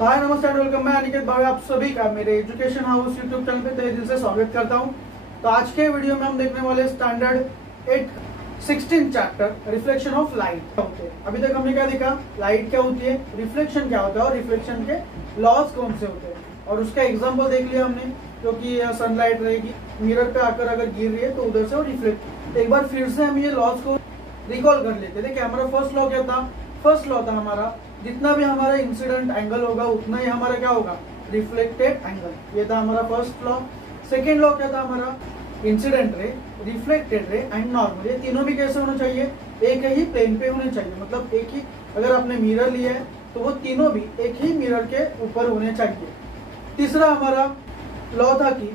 हाय नमस्ते वेलकम। मैं अनिकेत भावे आप सभी का मेरे एजुकेशन हाउस यूट्यूब चैनल पे तहे दिल से स्वागत करता हूं। तो आज के वीडियो में हम देखने वाले standard 8 16 chapter reflection of light क्या होते हैं। अभी तक हमने क्या देखा, लाइट क्या होती है, रिफ्लेक्शन क्या होता है और रिफ्लेक्शन के लॉज कौन से होते हैं, और उसका एग्जाम्पल देख लिया हमने, क्योंकि सनलाइट रहेगी मिरर पे आकर अगर गिर रही है तो उधर से वो रिफ्लेक्ट। एक बार फिर से हम ये लॉज को रिकॉल कर लेते थे। हमारा फर्स्ट लॉ क्या था? फर्स्ट लॉ था हमारा, जितना भी हमारा इंसिडेंट एंगल होगा उतना ही हमारा क्या होगा, रिफ्लेक्टेड एंगल। ये था हमारा फर्स्ट लॉ। सेकेंड लॉ क्या था हमारा? Incident ray, reflected ray and normal. ये तीनों भी कैसे होना चाहिए? एक ही प्लेन पे होने चाहिए। मतलब एक ही, अगर आपने मिरर लिया है तो वो तीनों भी एक ही मिरर के ऊपर होने चाहिए। तीसरा हमारा लॉ था कि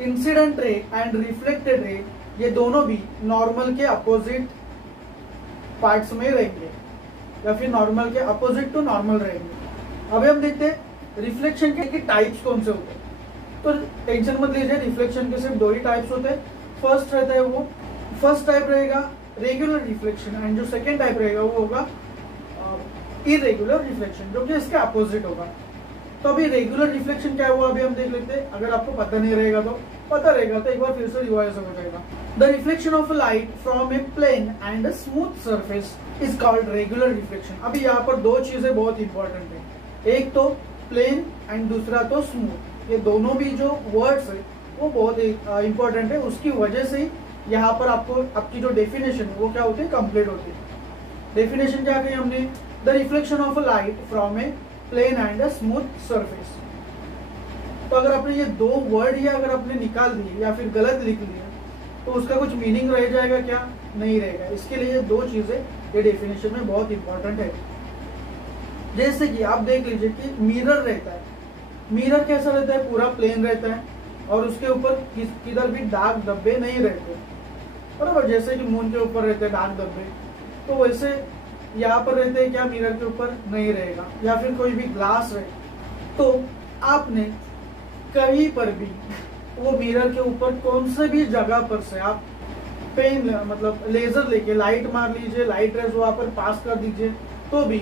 incident ray and reflected ray ये दोनों भी नॉर्मल के अपोजिट पार्ट्स में रहेंगे, या फिर नॉर्मल के अपोजिट टू नॉर्मल रहेंगे। अभी हम देखते हैं रिफ्लेक्शन के टाइप्स कौन से होते हैं। तो टेंशन मत लीजिए, रिफ्लेक्शन के सिर्फ दो ही टाइप्स होते हैं। फर्स्ट रहता है वो, फर्स्ट टाइप रहेगा रेगुलर रिफ्लेक्शन, एंड जो सेकेंड टाइप रहेगा वो होगा इरेगुलर रिफ्लेक्शन, जो कि इसके अपोजिट होगा। तो अभी रेगुलर रिफ्लेक्शन क्या हुआ अभी हम देख लेते हैं। अगर आपको पता नहीं रहेगा तो पता रहेगा तो एक बार फिर से रिवाइज हो जाएगा। The reflection of light from a plane and a smooth surface is called regular reflection. अभी यहाँ पर दो चीजें बहुत इंपॉर्टेंट है, एक तो प्लेन एंड दूसरा तो स्मूथ। ये दोनों भी जो वर्ड्स है वो बहुत इंपॉर्टेंट है। उसकी वजह से यहाँ पर आपको आपकी जो डेफिनेशन है वो क्या होती है, कंप्लीट होती है। डेफिनेशन क्या कही हमने? The reflection of a light from a plane and a smooth surface. तो अगर आपने ये दो वर्ड या अगर आपने निकाल दिए या फिर गलत लिख लिया तो उसका कुछ मीनिंग रह जाएगा क्या? नहीं रहेगा। इसके लिए ये दो चीजें ये डेफिनेशन में बहुत इंपॉर्टेंट है। जैसे कि आप देख लीजिए कि मिरर रहता है, मिरर कैसा रहता है? पूरा प्लेन रहता है और उसके ऊपर किधर भी डार्क धब्बे नहीं रहते, बराबर। जैसे कि मून के ऊपर रहते हैं डार्क धब्बे, तो वैसे यहाँ पर रहते हैं क्या? मिरर के ऊपर नहीं रहेगा। या फिर कोई भी ग्लास रहे तो आपने कहीं पर भी वो मिरर के ऊपर कौन से भी जगह पर से आप पेन मतलब लेजर लेके लाइट मार लीजिए, लाइट रेज वहां पर पास कर दीजिए, तो भी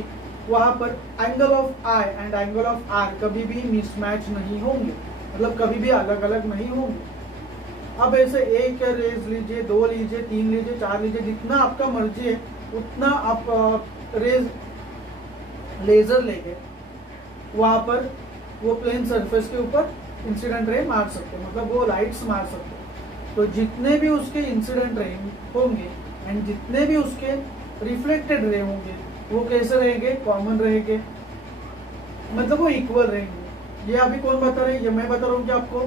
वहां पर angle of i and angle of r कभी भी मिसमैच नहीं होंगे, मतलब कभी भी अलग अलग नहीं होंगे। अब ऐसे एक रेज लीजिए, दो लीजिए, तीन लीजिए, चार लीजिए, जितना आपका मर्जी है उतना आप रेज लेजर लेके वहां पर वो प्लेन सरफेस के ऊपर इंसिडेंट रे मार सकते हैं, मतलब वो लाइट्स मार सकते हैं। तो जितने भी उसके इंसिडेंट रे होंगे एंड जितने भी उसके रिफ्लेक्टेड रे होंगे वो कैसे रहेंगे? कॉमन रहेंगे, मतलब वो इक्वल रहेंगे। ये अभी कौन बता रहे हैं? ये मैं बता रहा हूँ कि आपको,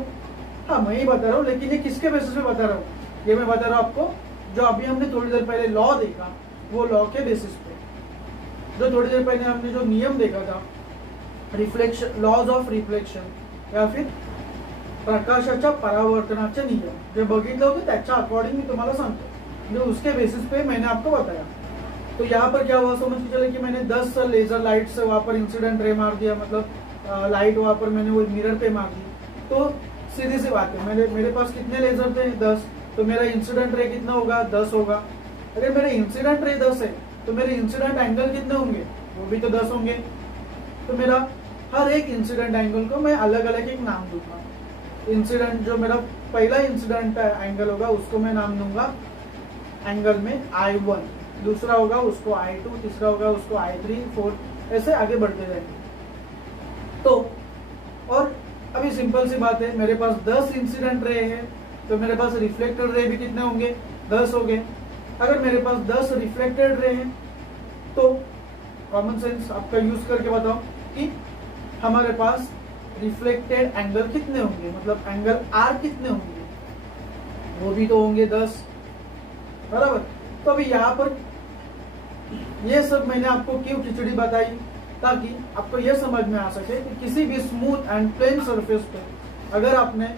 हाँ मैं ही बता रहा हूँ, लेकिन ये किसके बेसिस पे बता रहा हूँ? ये मैं बता रहा हूँ आपको जो अभी हमने थोड़ी देर पहले लॉ देखा वो लॉ के बेसिस पे। जो थोड़ी देर पहले हमने जो नियम देखा था, रिफ्लेक्शन, लॉज ऑफ रिफ्लेक्शन या फिर प्रकाशाच्या परावर्तनाचे नियम, जे बघितले होते त्याच्या अकॉर्डिंग मी तुम्हाला सांगतो, जो उसके बेसिस पे मैंने आपको बताया। तो यहाँ पर क्या हुआ, समझ के चले कि मैंने 10 लेजर लाइट से वहां पर इंसिडेंट रे मार दिया, मतलब लाइट वहां पर मैंने वो मिरर पे मार दी। तो सीधी सी बात है, मेरे पास कितने लेजर थे? 10। तो मेरा इंसिडेंट रे कितना होगा? 10 होगा। अगर मेरे इंसिडेंट रे 10 है तो मेरे इंसिडेंट एंगल कितने होंगे? वो भी तो 10 होंगे। तो मेरा हर एक इंसिडेंट एंगल को मैं अलग अलग एक नाम दूंगा। इंसिडेंट जो मेरा पहला इंसिडेंट एंगल होगा उसको मैं नाम दूंगा एंगल में I1, दूसरा होगा उसको I2, तीसरा होगा उसको I3, 4, ऐसे आगे बढ़ते जाएंगे। तो और अभी सिंपल सी बात है, मेरे पास 10 इंसिडेंट रे है तो मेरे पास रिफ्लेक्टेड रे भी कितने होंगे? 10 हो गए। अगर मेरे पास 10 रिफ्लेक्टेड रे हैं तो कॉमन सेंस आपका यूज करके बताओ कि हमारे पास रिफ्लेक्टेड एंगल कितने होंगे, मतलब एंगल आर कितने होंगे? वो भी तो होंगे 10, बराबर। तो अभी यहाँ पर ये सब मैंने आपको क्यों खिचड़ी बताई, ताकि आपको यह समझ में आ सके कि किसी भी स्मूथ एंड प्लेन सरफेस पे अगर आपने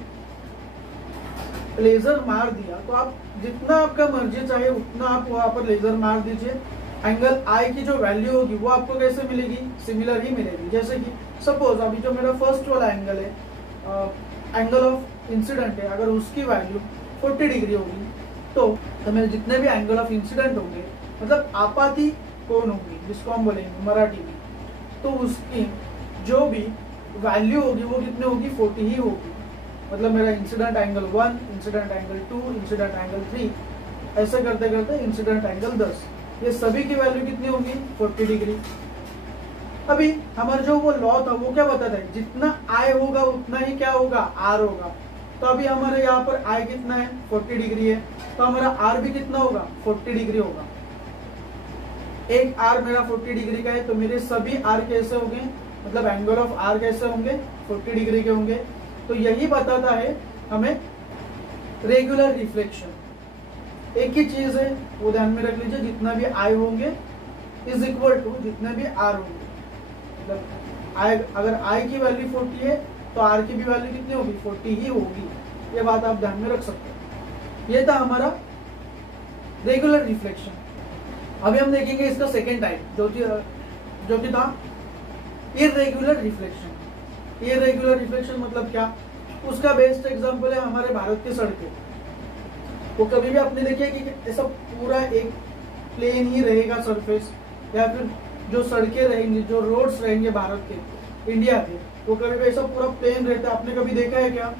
लेजर मार दिया तो आप जितना आपका मर्जी चाहे उतना आप वहां पर लेजर मार दीजिए। एंगल आई की जो वैल्यू होगी वो आपको कैसे मिलेगी? सिमिलर ही मिलेगी। जैसे कि सपोज अभी जो मेरा फर्स्ट वाला एंगल है, एंगल ऑफ इंसिडेंट है, अगर उसकी वैल्यू 40 डिग्री होगी तो मेरे जितने भी एंगल ऑफ इंसिडेंट होंगे, मतलब आपाती कोण होंगी जिसको हम बोलेंगे मराठी में, तो उसकी जो भी वैल्यू होगी वो कितनी होगी, 40 ही होगी। मतलब मेरा incident angle 1, incident angle 2, incident angle 3, ऐसे करते करते इंसिडेंट एंगल 10, ये सभी की वैल्यू कितनी होगी, 40 डिग्री। अभी हमारा जो वो लॉ था वो क्या बताता है, जितना आई होगा उतना ही क्या होगा, आर होगा। तो अभी हमारे यहाँ पर आई कितना है, 40 डिग्री है, तो हमारा आर भी कितना होगा, 40 डिग्री होगा। एक आर मेरा 40 डिग्री का है, तो मेरे सभी आर कैसे होंगे, मतलब एंगल ऑफ आर कैसे होंगे, 40 डिग्री के होंगे। तो यही बताता है हमें रेगुलर रिफ्लेक्शन। एक ही चीज है वो ध्यान में रख लीजिए, जितना भी आई होंगे इज इक्वल टू जितने भी आर होंगे। मतलब आई, अगर आई की वैल्यू 40 है तो आर की भी वैल्यू कितनी होगी, 40 ही होगी। ये बात आप ध्यान में रख सकते हैं। ये था हमारा रेगुलर रिफ्लेक्शन। अभी हम देखेंगे इसका सेकेंड टाइप जो कि था इर्रेगुलर रिफ्लेक्शन। इर्रेगुलर रिफ्लेक्शन मतलब क्या, उसका बेस्ट एग्जांपल है हमारे भारत की सड़कें। वो कभी भी आपने देखिए कि ऐसा पूरा एक प्लेन ही रहेगा सरफेस, या फिर जो सड़कें रहेंगी, जो रोड्स रहेंगे भारत के, इंडिया के, वो कभी भी ऐसा पूरा प्लेन रहता है। आपने कभी देखा है क्या,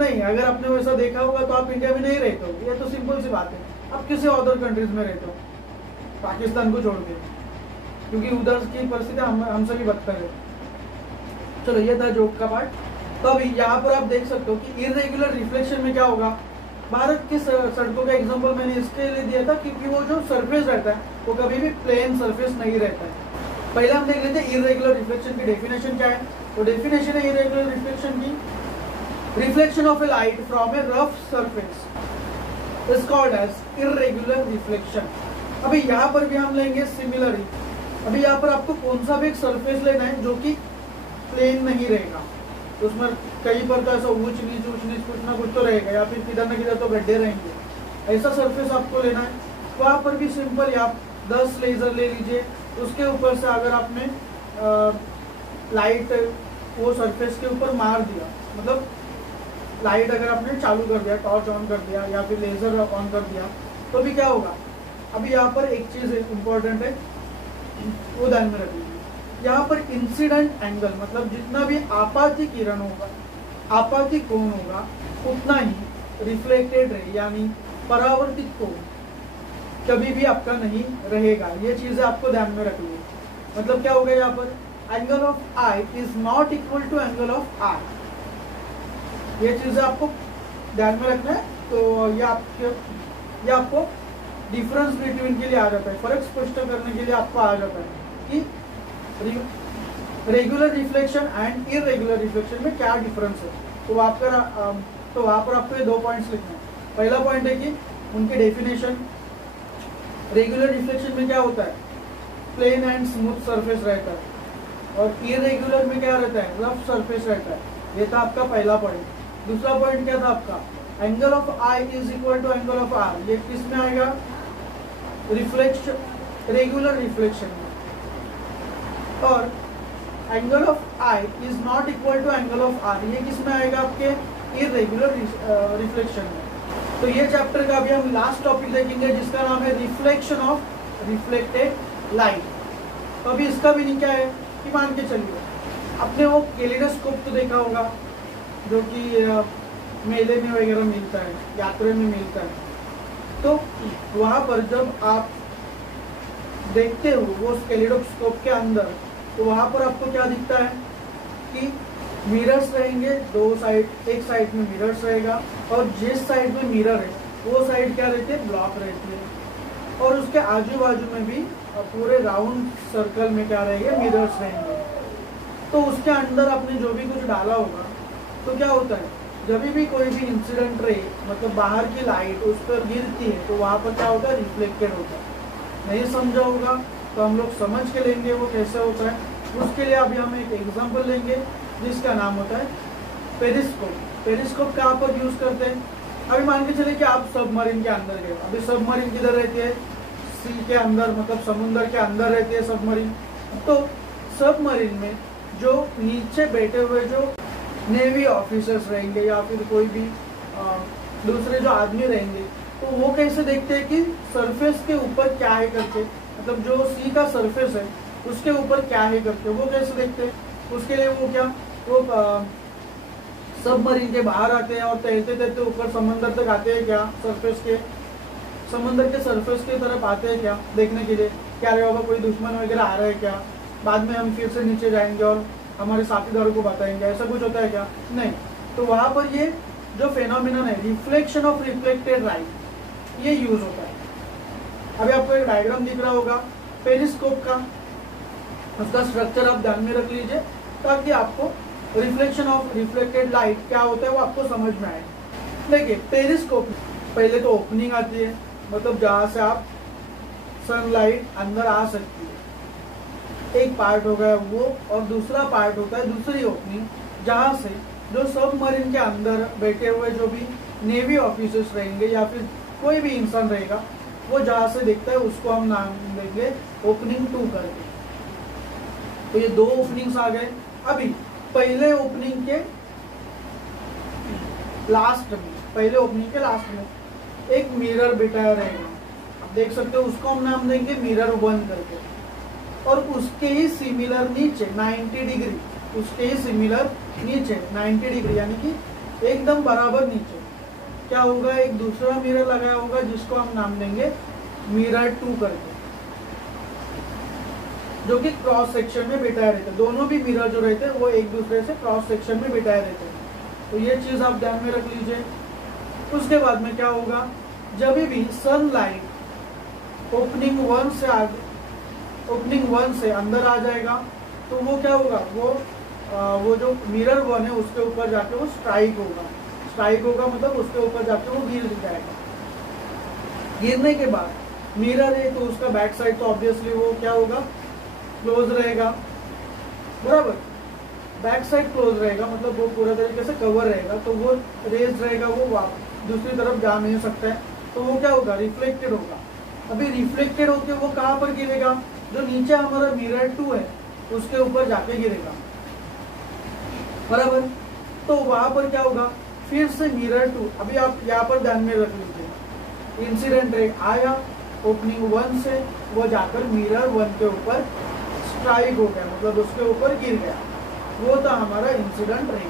नहीं। अगर आपने वैसा देखा होगा तो आप इंडिया में नहीं रहते हो, ये तो सिंपल सी बात है। आप किसी अदर कंट्रीज में रहते हो, पाकिस्तान को छोड़ के, क्योंकि उधर की परिस्थिति हमसे भी बदतर है। चलो ये था जोक का पार्ट। तो अभी यहाँ पर आप देख सकते हो कि इर्रेगुलर रिफ्लेक्शन में क्या होगा। भारत की सड़कों का एग्जांपल मैंने इसके लिए दिया था क्योंकि वो जो सरफेस रहता है वो कभी भी प्लेन सरफेस नहीं रहता है। पहले हम देख लेते हैं इर्रेगुलर रिफ्लेक्शन की डेफिनेशन क्या है। तो डेफिनेशन है इर्रेगुलर रिफ्लेक्शन की, reflection of a light from a rough surface is called as irregular reflection. अभी यहाँ पर भी हम लेंगे सिमिलरली। अभी यहाँ पर आपको कौन सा भी एक सरफेस लेना है जो कि प्लेन नहीं रहेगा, उसमें कहीं पर तो ऐसा ऊंच नीच कुछ ना कुछ तो रहेगा, या फिर किधर ना किधर तो गड्ढे रहेंगे। ऐसा सरफेस आपको लेना है। वहां पर भी सिंपल आप 10 लेजर ले लीजिए, उसके ऊपर से अगर आपने लाइट वो सरफेस के ऊपर मार दिया, मतलब लाइट अगर आपने चालू कर दिया, टॉर्च ऑन कर दिया या फिर लेजर ऑन कर दिया, तो भी क्या होगा। अभी यहाँ पर एक चीज इम्पोर्टेंट है, वो ध्यान में रखिए। यहाँ पर इंसिडेंट एंगल मतलब जितना भी आपाती किरण होगा, आपाती कोण होगा, उतना ही रिफ्लेक्टेड रे यानी परावर्तित कोण कभी भी आपका नहीं रहेगा। ये चीजें आपको ध्यान में रखनी है। मतलब क्या होगा, यहाँ पर angle of i is not equal to angle of r. ये चीजें आपको ध्यान में रखना है। तो ये आपको डिफरेंस बिटवीन के लिए आ जाता है, फर्क स्पष्ट करने के लिए आपको आ जाता है कि regular reflection and irregular reflection में क्या डिफरेंस है। तो वहां पर आपको ये 2 पॉइंट्स लिखने हैं। पहला पॉइंट है कि उनकी डेफिनेशन। रेगुलर रिफ्लेक्शन में क्या होता है, प्लेन एंड स्मूथ सरफेस रहता है, और इर्रेगुलर में क्या रहता है, रफ सरफेस रहता है। ये था आपका पहला पॉइंट। दूसरा पॉइंट क्या था आपका, angle of i is equal to angle of r. ये किस में आएगा, रिफ्लेक्शन, रेगुलर रिफ्लेक्शन में। और angle of i is not equal to angle of r, ये किस में आएगा, आपके इर्रेगुलर रिफ्लेक्शन में। तो ये चैप्टर का अभी हम लास्ट टॉपिक देखेंगे जिसका नाम है रिफ्लेक्शन ऑफ रिफ्लेक्टेड लाइट। तो अभी इसका भी नहीं क्या है कि मान के चलिए आपने वो कैलिडोस्कोप तो देखा होगा जो कि मेले में वगैरह मिलता है, यात्रा में मिलता है। तो वहां पर जब आप देखते हो वो कैलिडोस्कोप के अंदर, तो वहां पर आपको क्या दिखता है कि मिरर्स रहेंगे 2 साइड, एक साइड में मिरर्स रहेगा और जिस साइड में मिरर है वो साइड क्या रहती है, ब्लॉक रहती है। और उसके आजू बाजू में भी पूरे राउंड सर्कल में क्या रहेंगे, मिरर्स रहेंगे। तो उसके अंदर आपने जो भी कुछ डाला होगा, तो क्या होता है, जब भी कोई भी इंसिडेंट रे मतलब बाहर की लाइट उस पर गिरती है तो वहां पर क्या होता है, रिफ्लेक्टेड होता है। नहीं समझा होगा तो हम लोग समझ के लेंगे वो कैसे होता है। उसके लिए अभी हम एक एग्जांपल लेंगे जिसका नाम होता है पेरिस्कोप। पेरिस्कोप कहाँ पर यूज करते हैं, अभी मान के चले कि आप सबमरीन के अंदर गए। अभी सबमरीन किधर रहती है, सी के अंदर, मतलब समुद्र के अंदर रहती है सबमरीन। तो सबमरीन में जो नीचे बैठे हुए जो नेवी ऑफिसर्स रहेंगे या फिर कोई भी दूसरे जो आदमी रहेंगे, तो वो कैसे देखते हैं कि सरफेस के ऊपर क्या है करके, मतलब जो सी का सरफेस है उसके ऊपर क्या है करके वो कैसे देखते हैं, उसके लिए वो क्या, वो सबमरीन के बाहर आते हैं और तैरते तैरते ऊपर समंदर तक आते हैं क्या, समंदर के सरफेस की तरफ आते हैं क्या, देखने के लिए क्या अरे बाबा कोई दुश्मन वगैरह आ रहा है क्या, बाद में हम फिर से नीचे जाएंगे और हमारे साथीदारों को बताएंगे, ऐसा कुछ होता है क्या, नहीं। तो वहां पर ये जो फेनोमिनन है रिफ्लेक्शन ऑफ रिफ्लेक्टेड लाइट, ये यूज होता है। अभी आपको एक डायग्राम दिख रहा होगा पेरिस्कोप का, उसका स्ट्रक्चर आप ध्यान में रख लीजिए ताकि आपको रिफ्लेक्शन ऑफ रिफ्लेक्टेड लाइट क्या होता है वो आपको समझ में आए। देखिए पेरिस्कोप पहले तो ओपनिंग आती है, मतलब जहां से आप सनलाइट अंदर आ सकती है, एक पार्ट हो गया वो, और दूसरा पार्ट होता है दूसरी ओपनिंग, जहां से जो सबमरीन के अंदर बैठे हुए जो भी नेवी ऑफिसर्स रहेंगे या फिर कोई भी इंसान रहेगा वो जहां से देखता है उसको हम नाम देंगे ओपनिंग 2 करके। तो ये 2 ओपनिंग्स आ गए। अभी पहले ओपनिंग के लास्ट में एक मिरर बिठाया रहेगा, आप देख सकते हो, उसको हम नाम देंगे मिरर 1 करके। और उसके ही सिमिलर नीचे 90 डिग्री, उसके ही सिमिलर नीचे 90 डिग्री यानी कि एकदम बराबर नीचे क्या होगा, एक दूसरा मिरर लगाया होगा जिसको हम नाम देंगे मिरर 2 करके, जो कि क्रॉस सेक्शन में बिठाए रहते। दोनों भी मिरर जो रहते हैं वो एक दूसरे से क्रॉस सेक्शन में बिठाए रहते हैं। तो ये चीज आप ध्यान में रख लीजिए। उसके बाद में क्या होगा, जब भी सनलाइट ओपनिंग 1 से अंदर आ जाएगा तो वो क्या होगा, वो जो मिरर 1 है उसके ऊपर जाके वो स्ट्राइक होगा, मतलब उसके ऊपर जाके वो गिर जाएगा। गिरने के बाद मिरर है तो उसका बैक साइड तो ऑब्वियसली वो क्या होगा, क्लोज रहेगा, बराबर। बैक साइड क्लोज रहेगा मतलब वो पूरा तरीके से कवर रहेगा, तो वो रेज रहेगा, वो दूसरी तरफ जा नहीं सकता है, तो वो क्या होगा, रिफ्लेक्टेड होगा। अभी रिफ्लेक्टेड होके वो कहाँ पर गिरेगा, जो नीचे हमारा मिरर 2 है उसके ऊपर जाके गिरेगा, बराबर। तो वहां पर क्या होगा, फिर से मिरर 2, अभी आप यहाँ पर ध्यान में रख लीजिए, इंसिडेंट रे आया ओपनिंग 1 से, वो जाकर मिरर 1 के ऊपर स्ट्राइक हो गया, मतलब उसके ऊपर गिर गया, वो था हमारा इंसिडेंट रे,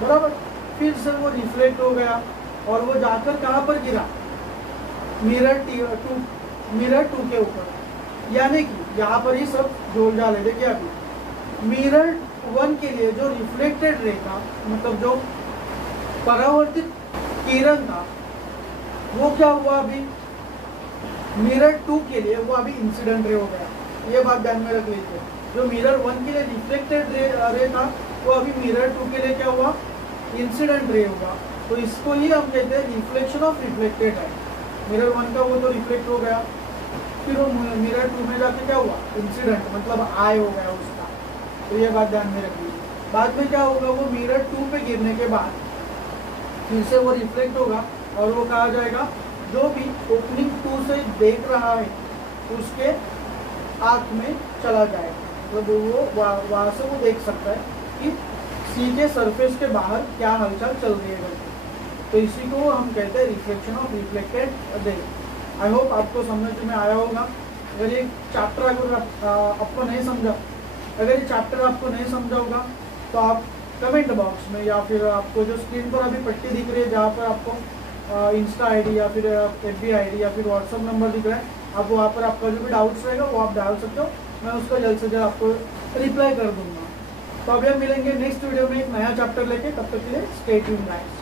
बराबर। फिर से वो रिफ्लेक्ट हो गया और वो जाकर कहाँ पर गिरा, मिरर 2 के ऊपर। यानी कि यहाँ पर ही सब जोड़ डाले। देखिए अभी मिरर 1 के लिए जो रिफ्लेक्टेड रे था, मतलब जो परावर्तित किरण था, वो क्या हुआ, अभी मिरर 2 के लिए वो अभी इंसिडेंट रे हो गया। ये बात ध्यान में रख लीजिए, जो मिरर 1 के लिए रिफ्लेक्टेड रे था वो अभी मिरर 2 के लिए क्या हुआ, इंसिडेंट रे होगा। तो इसको ही हम कहते हैं रिफ्लेक्शन ऑफ रिफ्लेक्टेड है। मिरर 1 का वो तो रिफ्लेक्ट हो गया, फिर वो मिरर 2 में जाके क्या हुआ, इंसिडेंट, मतलब आई हो गया उसका। तो ये बात ध्यान में रख लीजिए। बाद में क्या होगा, वो मिरर 2 पे गिरने के बाद फिर से वो रिफ्लेक्ट होगा और वो कहा जाएगा, जो भी ओपनिंग 2 से देख रहा है उसके आंख में चला जाएगा, मतलब वो वहां से वो देख सकता है कि सी के सरफेस के बाहर क्या हलचल चल रही है। तो इसी को हम कहते हैं reflection of reflected ray. I hope आपको समझ में आया होगा। अगर ये चैप्टर अगर आपको नहीं समझा, अगर ये चैप्टर आपको नहीं समझा होगा तो आप कमेंट बॉक्स में या फिर आपको जो स्क्रीन पर अभी पट्टी दिख रही है जहाँ पर आपको इंस्टा आईडी या फिर FB आईडी या फिर व्हाट्सअप नंबर दिख रहा है, आप वहाँ पर आपका जो भी डाउट्स रहेगा वो आप डाल सकते हो, मैं उसका जल्द से जल्द आपको रिप्लाई कर दूंगा। तो अभी हम मिलेंगे नेक्स्ट वीडियो में एक नया चैप्टर लेके, तब तक के लिए स्टे ट्यून्ड गाइस।